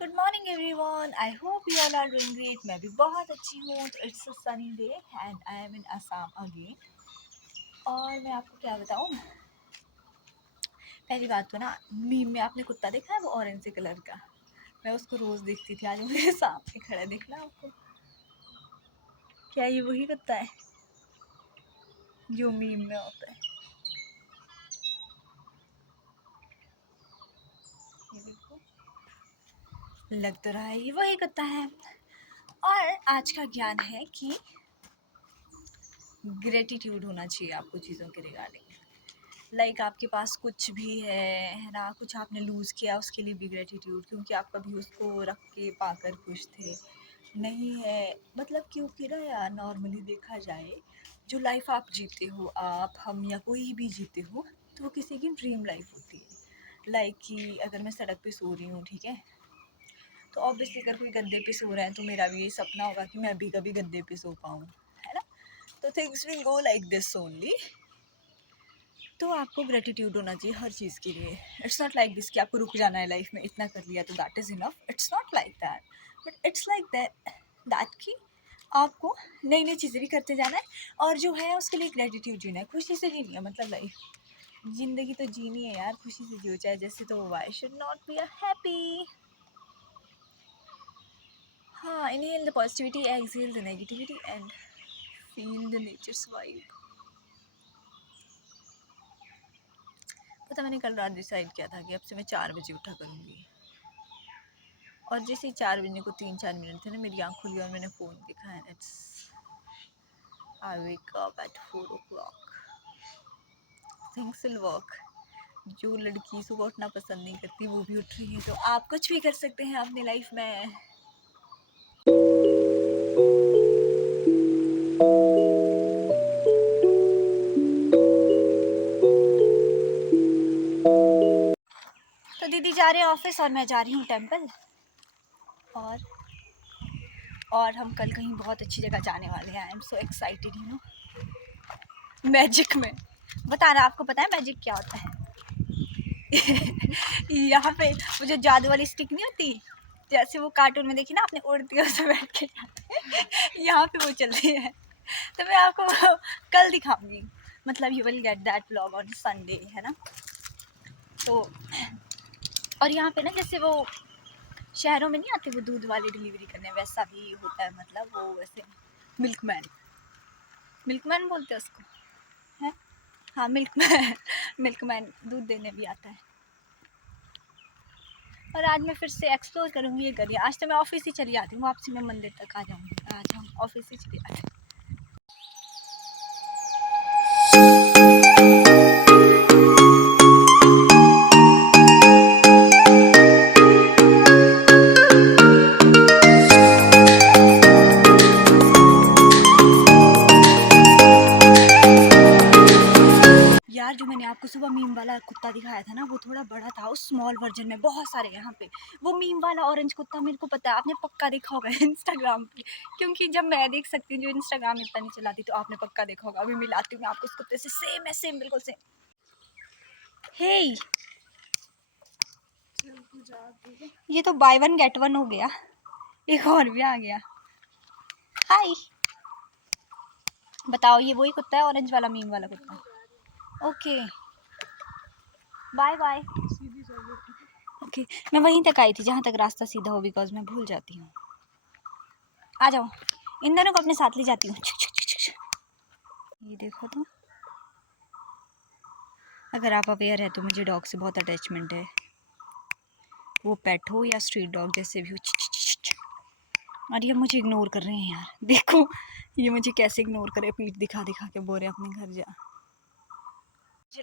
Good morning everyone. I hope you all are doing great. मैं भी बहुत अच्छी हूँ। तो it's a sunny day and I am in Assam again. और मैं आपको क्या बताऊँ, पहली बात तो ना, मीम में आपने कुत्ता देखा है वो ऑरेंज से कलर का? मैं उसको रोज़ देखती थी, आज वो मेरे सामने खड़ा है। देखना आपको, क्या ये वही कुत्ता है जो मीम में होता है? ये देखो, लग तो रहा है ये वही कुत्ता है। और आज का ज्ञान है कि ग्रेटिट्यूड होना चाहिए आपको चीज़ों के रिगार्डिंग। लाइक आपके पास कुछ भी है ना, कुछ आपने लूज़ किया उसके लिए भी ग्रेटिट्यूड, क्योंकि आप कभी उसको रख के पाकर खुश थे। नहीं है मतलब, क्योंकि ना यार, नॉर्मली देखा जाए, जो लाइफ आप जीते हो, आप, हम या कोई भी जीते हो, तो वो किसी की ड्रीम लाइफ होती है। लाइक कि अगर मैं सड़क पे सो रही हूँ, ठीक है, तो ऑब्वियसली अगर कोई गद्दे पे सो रहा है तो मेरा भी ये सपना होगा कि मैं भी कभी गद्दे पे सो पाऊँ, है ना। तो things will go like this only. तो आपको ग्रेटिट्यूड होना चाहिए हर चीज़ के लिए। इट्स नॉट लाइक दिस कि आपको रुक जाना है लाइफ में, इतना कर लिया तो that is enough. It's not like that, but it's like that कि आपको नई नई चीज़ें भी करते जाना है, और जो है उसके लिए ग्रेटिट्यूड जीना है, खुशी से जीनी है। मतलब लाइफ, ज़िंदगी तो जीनी है यार, खुशी से जियो, चाहे जैसे तो why should not be a happy. हाँ, inhale the positivity, exhale the negativity and feel the nature's vibe. पता, मैंने कल रात डिसाइड किया था कि अब से मैं 4 बजे उठा करूँगी। और जैसे ही 4 बजने को 3-4 मिनट थे ना, मेरी आँख खुली और मैंने फ़ोन देखा है। It's I wake up at 4 o'clock। Things will work. जो लड़की सुबह उठना पसंद नहीं करती वो भी उठ रही है, तो आप कुछ भी कर सकते हैं अपनी लाइफ में। तो दीदी जा रहे हैं ऑफिस और मैं जा रही हूँ टेम्पल। और हम कल कहीं बहुत अच्छी जगह जाने वाले हैं। I am so excited, you know. Magic में, बता रहा, आपको पता है मैजिक क्या होता है? यहाँ पे वो जो जादू वाली स्टिक नहीं होती, जैसे वो कार्टून में देखी ना आपने, उड़ती है उसमें बैठ के यहाँ पे वो चल रही है। तो मैं आपको कल दिखाऊंगी, मतलब you will get that vlog on Sunday, है ना। तो और यहाँ पे ना, जैसे वो शहरों में नहीं आते वो दूध वाले डिलीवरी करने, वैसा भी होता है। मतलब वो वैसे मिल्कमैन, मिल्कमैन बोलते हैं उसको, है। हाँ, मिल्कमैन मिल्कमैन दूध देने भी आता है। और आज मैं फिर से एक्सप्लोर करूँगी ये गली। आज तो मैं ऑफिस ही चली जाती हूँ, वापसी मैं मंदिर तक आ जाऊँगी। आज हम ऑफिस ही चली जाती हूँ। यार, जो मैंने आपको सुबह मीम वाला कुत्ता दिखाया था ना, वो थोड़ा बड़ा था, उस स्मॉल वर्जन में बहुत सारे यहाँ पे। वो मीम वाला ऑरेंज कुत्ता मेरे को पता है, आपने पक्का देखा होगा इंस्टाग्राम पे, क्योंकि जब मैं देख सकती हूँ, जो इंस्टाग्राम इतना नहीं चलाती, तो आपने पक्का देखा होगा। अभी मिलाती हूँ मैं आपको उस कुत्ते से, सेम है, सेम, बिल्कुल सेम। हे, ये तो बाय वन गेट वन हो गया, एक और भी आ गया। हाय, बताओ, ये वही कुत्ता है ऑरेंज वाला, मीम वाला कुत्ता? Okay, bye bye. ओके, मैं वहीं तक आई थी जहाँ तक रास्ता सीधा हो, बिकॉज मैं भूल जाती हूँ। आ जाओ, इन दोनों को अपने साथ ले जाती हूँ। ये देखो तो, अगर आप अवेयर है तो मुझे डॉग से बहुत अटैचमेंट है, वो पेट हो या स्ट्रीट डॉग, जैसे भी हो। और ये मुझे इग्नोर कर रहे हैं यार, देखो ये मुझे कैसे इग्नोर करे, पीठ दिखा दिखा के, बोल रहे अपने घर जा। मुझे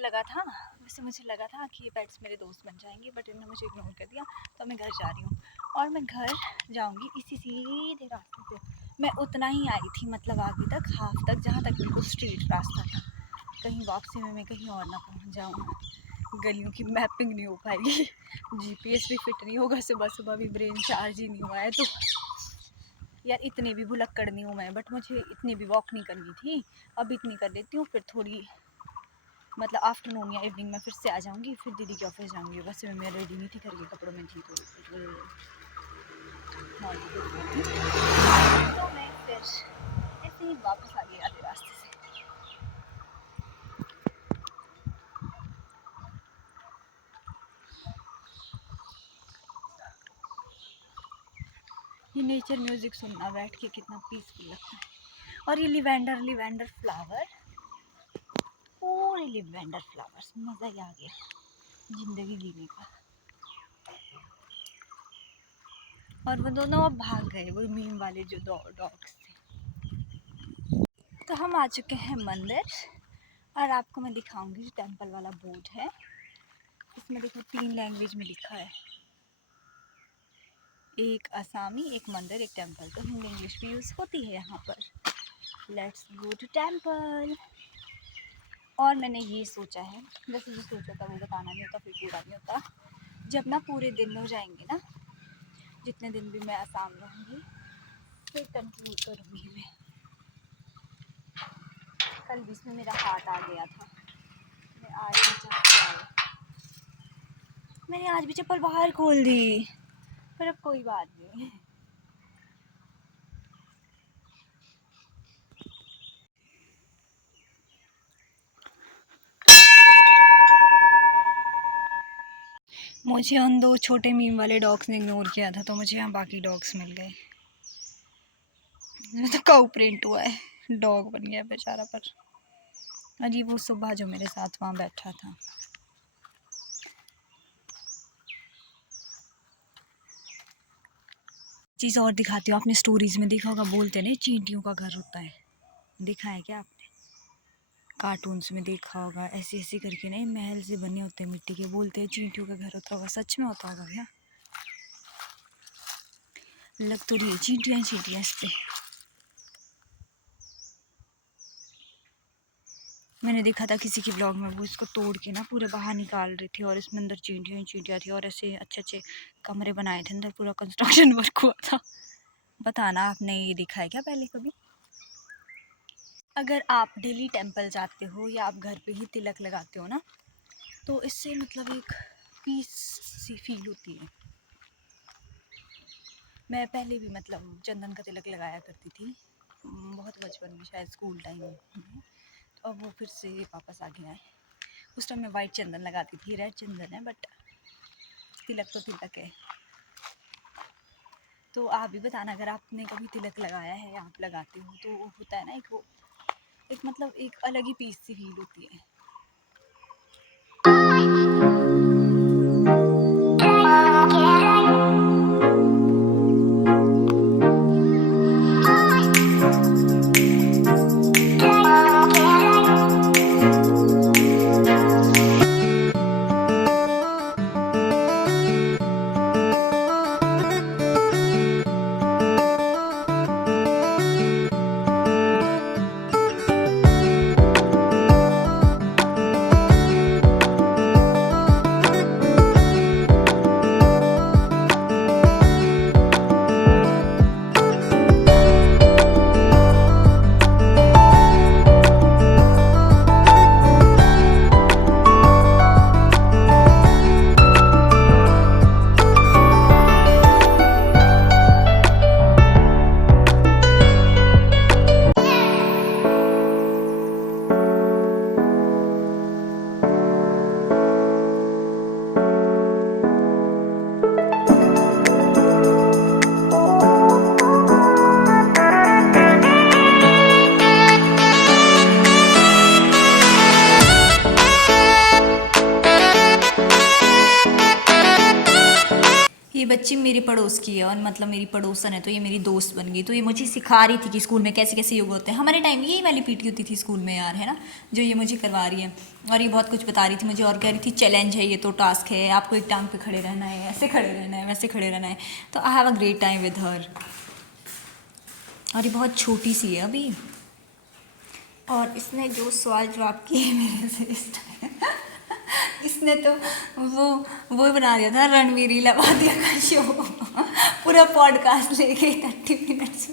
लगा था कि ये पेट्स मेरे दोस्त बन जाएंगे, बट इन्होंने मुझे इग्नोर कर दिया। तो मैं घर जा रही हूँ, और मैं घर जाऊँगी इसी सीधे रास्ते से। मैं उतना ही आई थी, मतलब आगे तक, हाफ तक, जहाँ तक बिल्कुल स्ट्रीट रास्ता था। कहीं वापसी में मैं कहीं और ना पहुँच जाऊँ, गलियों की मैपिंग नहीं हो पाएगी, जीपीएस भी फिट नहीं होगा, सुबह सुबह भी ब्रेन चार्ज ही नहीं हुआ है। तो यार, इतने भी भुलक्कड़ नहीं हूँ मैं, बट मुझे इतनी भी वॉक नहीं करनी थी। अब इतनी कर लेती हूँ, फिर थोड़ी, मतलब आफ्टरनून या इवनिंग में फिर से आ जाऊँगी, फिर दीदी के ऑफिस जाऊँगी। वैसे मैं रेडी नहीं थी, घर के कपड़ों में थी, तो मॉर्निंग को थी, तो मैं फिर ऐसे ही वापस आ गई आधे रास्ते से। ये नेचर म्यूज़िक सुनना बैठ के कितना पीसफुल लगता है। और ये लिवेंडर फ्लावर, पूरे लिवेंडर फ्लावर्स, मज़ा ही आ गया ज़िंदगी जीने का। और वो दोनों अब भाग गए, वो मीम वाले जो डॉग्स थे। तो हम आ चुके हैं मंदिर, और आपको मैं दिखाऊंगी जो टेंपल वाला बोर्ड है। इसमें देखो 3 लैंग्वेज में लिखा है, एक आसामी, एक मंदिर, एक टेंपल। तो हिंदी इंग्लिश भी यूज़ होती है यहाँ पर। Let's go to temple. और मैंने ये सोचा है, जैसे जो सोचा था वो बताना नहीं होता, फिर पूरा नहीं होता। जब ना पूरे दिन हो जाएंगे ना, जितने दिन भी मैं आसाम रहूँगी, फिर कंटिन्यू करूँगी मैं। कल भी इसमें मेरा हाथ आ गया था, मैं आज भी मैंने आज भी चप्पल बाहर खोल दी, पर अब कोई बात नहीं। मुझे उन 2 छोटे मीम वाले डॉग्स ने इग्नोर किया था, तो मुझे यहाँ बाकी डॉग्स मिल गए। तो काऊ प्रिंट हुआ है, डॉग बन गया बेचारा। पर अजी वो सुबह जो मेरे साथ वहाँ बैठा था, चीज़ और दिखाती हूँ। आपने स्टोरीज में देखा होगा, बोलते नहीं चींटियों का घर होता है, देखा है क्या आपने? कार्टून्स में देखा होगा, ऐसे ऐसे करके नहीं महल से बने होते हैं मिट्टी के, बोलते हैं चींटियों का घर होता होगा। सच में होता होगा क्या? लग तो रही है चींटियाँ चींटियाँ इस पे। मैंने देखा था किसी के ब्लॉग में, वो इसको तोड़ के ना पूरे बाहर निकाल रही थी, और इसमें अंदर चींटियाँ ही चींटियाँ थी, और ऐसे अच्छे अच्छे कमरे बनाए थे, अंदर पूरा कंस्ट्रक्शन वर्क हुआ था। बताना आपने ये देखा है क्या पहले कभी? अगर आप डेली टेंपल जाते हो या आप घर पे ही तिलक लगाते हो ना, तो इससे मतलब एक पीस सी फील होती है। मैं पहले भी मतलब चंदन का तिलक लगाया करती थी, बहुत बचपन में, शायद स्कूल टाइम में। तो अब वो फिर से वापस आ गया है। उस टाइम मैं वाइट चंदन लगाती थी, रेड चंदन है, बट तिलक तो तिलक है। तो आप भी बताना अगर आपने कभी तिलक लगाया है या आप लगाते हो, तो होता है ना एक वो, एक मतलब एक अलग ही पीस सी फील होती है। ये बच्ची मेरे पड़ोस की है, और मतलब मेरी पड़ोसन है, तो ये मेरी दोस्त बन गई। तो ये मुझे सिखा रही थी कि स्कूल में कैसे कैसे योग होते हैं। हमारे टाइम यही वाली पीटी होती थी स्कूल में यार, है ना, जो ये मुझे करवा रही है। और ये बहुत कुछ बता रही थी मुझे, और कह रही थी चैलेंज है ये, तो टास्क है, आपको एक टांग पे खड़े रहना है, ऐसे खड़े रहना है, वैसे खड़े रहना है। तो I have a great time with her. और ये बहुत छोटी सी है अभी, और इसने जो सवाल जवाब किए मेरे से इस टाइम इसने तो वो बना दिया था, रणवीर लगा दिया का शो। पूरा पॉडकास्ट लेके 30 मिनट्स।